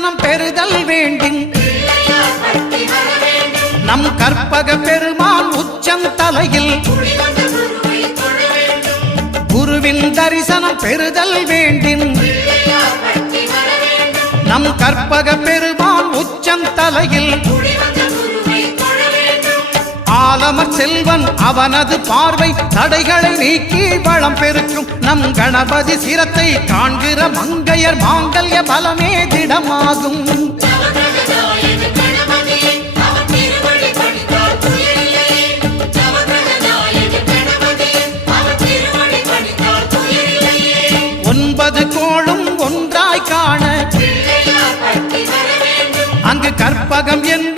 தரிசனம் பெறுதல் வேண்டின் நம் கற்பக பெருமான் உச்சந்தலையில் குருவின் தரிசனம் பெறுதல் வேண்டின் நம் கற்பக பெருமான் உச்சந்தலையில் ஆலமர் செல்வன் அவனது பார்வை தடைகளை நீக்கி வளம் பெருக்கும் நம் கணபதி சிரத்தை காண்கிற மங்கையர் மாங்கல்ய பலமே திடமாகும் ஒன்பது கோளும் ஒன்றாய் காண அங்கு கற்பகம் என்ப